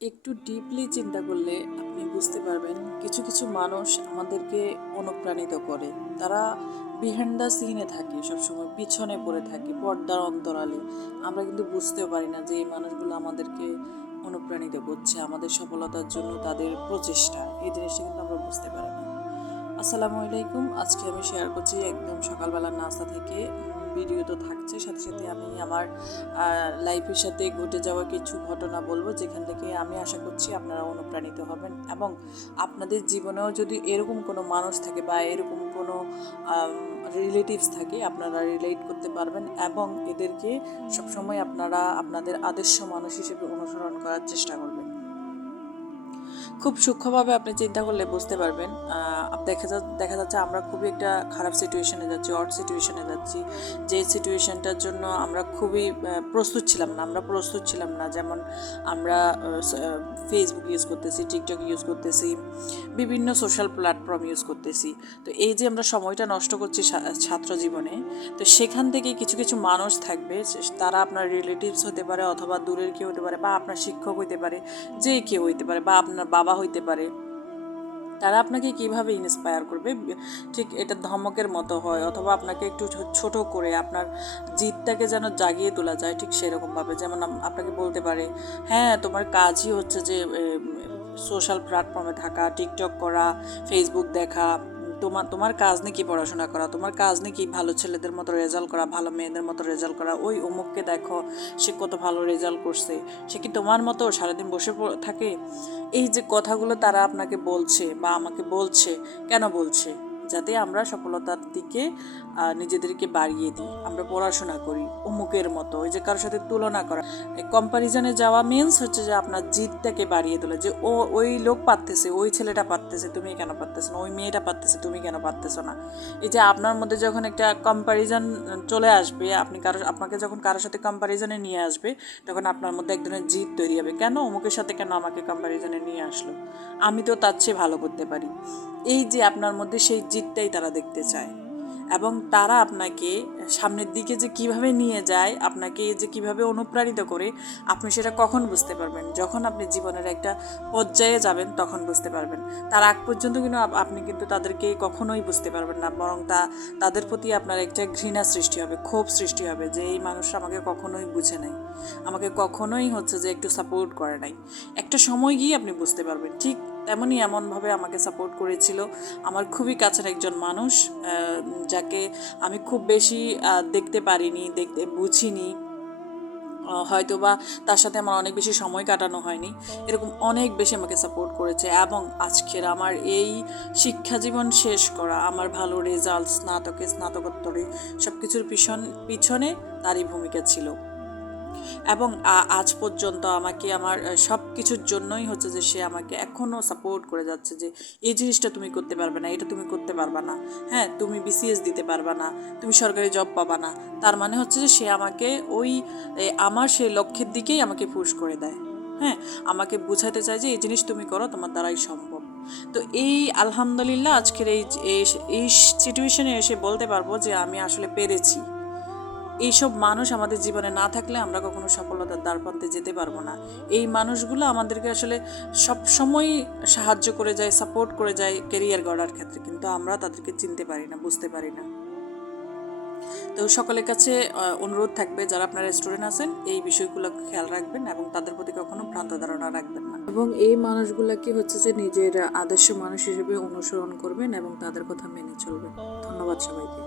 একটু ডিপলি চিন্তা করলে আপনি বুঝতে পারবেন কিছু কিছু মানুষ আমাদেরকে অনুপ্রাণিত করে। তারা বিহাইন্ড দ্য সিনে থাকে, সবসময় পিছনে পড়ে থাকে, পর্দার অন্তরালে। আমরা কিন্তু বুঝতেও পারি না যে এই মানুষগুলো আমাদেরকে অনুপ্রাণিত করছে আমাদের সফলতার জন্য। তাদের প্রচেষ্টা, এই জিনিসটা কিন্তু আমরা বুঝতে পারি না। আসসালামু আলাইকুম। আজকে আমি শেয়ার করছি একদম সকালবেলার নাস্তা থেকে। ভিডিও তো থাকছে, সাথে সাথে আমি আমার লাইফের সাথে ঘটে যাওয়া কিছু ঘটনা বলবো, যেখান থেকে আমি আশা করছি আপনারা অনুপ্রাণিত হবেন এবং আপনাদের জীবনেও যদি এরকম কোনো মানুষ থাকে বা এরকম কোনো রিলেটিভস থাকে, আপনারা রিলেট করতে পারবেন এবং এদেরকে সবসময় আপনারা আপনাদের আদর্শ মানুষ হিসেবে অনুসরণ করার চেষ্টা করবেন। খুব সূক্ষ্মভাবে আপনি চিন্তা করলে বুঝতে পারবেন। দেখা যাচ্ছে আমরা খুবই একটা খারাপ সিচুয়েশনে যাচ্ছি, অড সিচুয়েশনে যাচ্ছি, যে সিচুয়েশনটার জন্য আমরা খুবই প্রস্তুত ছিলাম না। যেমন আমরা ফেসবুক ইউজ করতেছি, টিকটক ইউজ করতেছি, বিভিন্ন সোশ্যাল প্ল্যাটফর্ম ইউজ করতেছি। তো এই যে আমরা সময়টা নষ্ট করছি ছাত্র জীবনে, তো সেখান থেকে কিছু কিছু মানুষ থাকবে, তারা আপনার রিলেটিভস হতে পারে, অথবা দূরের কেউ হতে পারে, বা আপনার শিক্ষক হইতে পারে, যে কেউ হইতে পারে, বা আপনার বাবা হইতে পারে। তারা আপনাকে কিভাবে ইন্সপায়ার করবে, ঠিক এটা ধমকের মতো হয়, অথবা আপনাকে একটু ছোট করে আপনার জিদটাকে যেন জাগিয়ে তোলা যায়, ঠিক সেরকমভাবে। যেমন আপনাকে বলতে পারে, হ্যাঁ তোমার কাজই হচ্ছে যে সোশ্যাল প্ল্যাটফর্মে থাকা, টিকটক করা, ফেসবুক দেখা, তোমার তোমার কাজ নেই কি পড়াশোনা করা, তোমার কাজ নেই কি ভালো ছেলেদের মতো রেজাল্ট করা, ভালো মেয়েদের মতো রেজাল্ট করা, ওই অমুককে দেখো সে কত ভালো রেজাল্ট করছে, সে কি তোমার মতো সারাদিন বসে থাকে। এই যে কথাগুলো তারা আপনাকে বলছে বা আমাকে বলছে, কেন বলছে? যাতে আমরা সফলতার দিকে নিজেদেরকে বাড়িয়ে দিই, আমরা পড়াশোনা করি অমুকের মতো, ওই যে কারোর সাথে তুলনা করা। কম্প্যারিজনে যাওয়া মিন্স হচ্ছে যে আপনার জিদটাকে বাড়িয়ে তোলা, যে ওই লোক পারতেছে, ওই ছেলেটা পারতেছে, তুমি কেন পারতেছো না, ওই মেয়েটা পারতেছে, তুমি কেন পারতেছো না। এই যে আপনার মধ্যে যখন একটা কম্প্যারিজন চলে আসবে, আপনাকে যখন কারোর সাথে কম্প্যারিজনে নিয়ে আসবে, তখন আপনার মধ্যে এক ধরনের জিদ তৈরি হবে, কেন অমুকের সাথে কেন আমাকে কম্প্যারিজনে নিয়ে আসলো, আমি তো তার চেয়ে ভালো করতে পারি। এই যে আপনার মধ্যে সেই জিদটাই তারা দেখতে চায়, এবং তারা আপনাকে সামনের দিকে যে কিভাবে নিয়ে যায়, আপনাকে যে কিভাবে অনুপ্রাণিত করে, আপনি সেটা কখন বুঝতে পারবেন? যখন আপনি জীবনের একটা পর্যায়ে যাবেন, তখন বুঝতে পারবেন। তার আগ পর্যন্ত কিন্তু আপনি কিন্তু তাদেরকে কখনোই বুঝতে পারবেন না, বরং তাদের প্রতি আপনার একটা ঘৃণা সৃষ্টি হবে, ক্ষোভ সৃষ্টি হবে, যে এই মানুষটা আমাকে কখনোই বুঝে নাই, আমাকে কখনোই হচ্ছে যে একটু সাপোর্ট করে নাই। একটা সময় গিয়ে আপনি বুঝতে পারবেন। ঠিক তেমনই এমনভাবে আমাকে সাপোর্ট করেছিল আমার খুবই কাছের একজন মানুষ, যাকে আমি খুব বেশি দেখতে পারিনি, দেখতে বুঝিনি, হয়তো বা তার সাথে আমার অনেক বেশি সময় কাটানো হয়নি, এরকম অনেক বেশি আমাকে সাপোর্ট করেছে। এবং আজকের আমার এই শিক্ষা জীবন শেষ করা, আমার ভালো রেজাল্ট, স্নাতকোত্তরে সব কিছুর পিছনে তারই ভূমিকা ছিল। এবং আজ পর্যন্ত আমাকে আমার সব কিছুর জন্যই হচ্ছে যে সে আমাকে এখনও সাপোর্ট করে যাচ্ছে, যে এই জিনিসটা তুমি করতে পারবে না, এটা তুমি করতে পারবা না, হ্যাঁ তুমি বিসিএস দিতে পারবা না, তুমি সরকারি জব পাবা না। তার মানে হচ্ছে যে সে আমাকে ওই আমার সেই লক্ষ্যের দিকেই আমাকে পুশ করে দেয়। হ্যাঁ, আমাকে বুঝাতে চায় যে এই জিনিস তুমি করো, তোমার দ্বারাই সম্ভব। তো এই আলহামদুলিল্লাহ আজকের এই সিচুয়েশনে এসে বলতে পারবো যে আমি আসলে পেরেছি। এইসব মানুষ আমাদের জীবনে না থাকলে আমরা কখনো সফলতার দ্বারপ্রান্তে যেতে পারবো না। এই মানুষগুলো আমাদেরকে আসলে সব সময় সাহায্য করে যায়, সাপোর্ট করে যায় কেরিয়ার গড়ার ক্ষেত্রে, কিন্তু আমরা তাদেরকে চিনতে পারি না, বুঝতে পারি না। তো সকলের কাছে অনুরোধ থাকবে, যারা আপনারা স্টুডেন্ট আছেন, এই বিষয়গুলো খেয়াল রাখবেন এবং তাদের প্রতি কখনো ভ্রান্ত ধারণা রাখবেন না, এবং এই মানুষগুলোকে হচ্ছে যে নিজের আদর্শ মানুষ হিসেবে অনুসরণ করবেন এবং তাদের কথা মেনে চলবেন। ধন্যবাদ সবাইকে।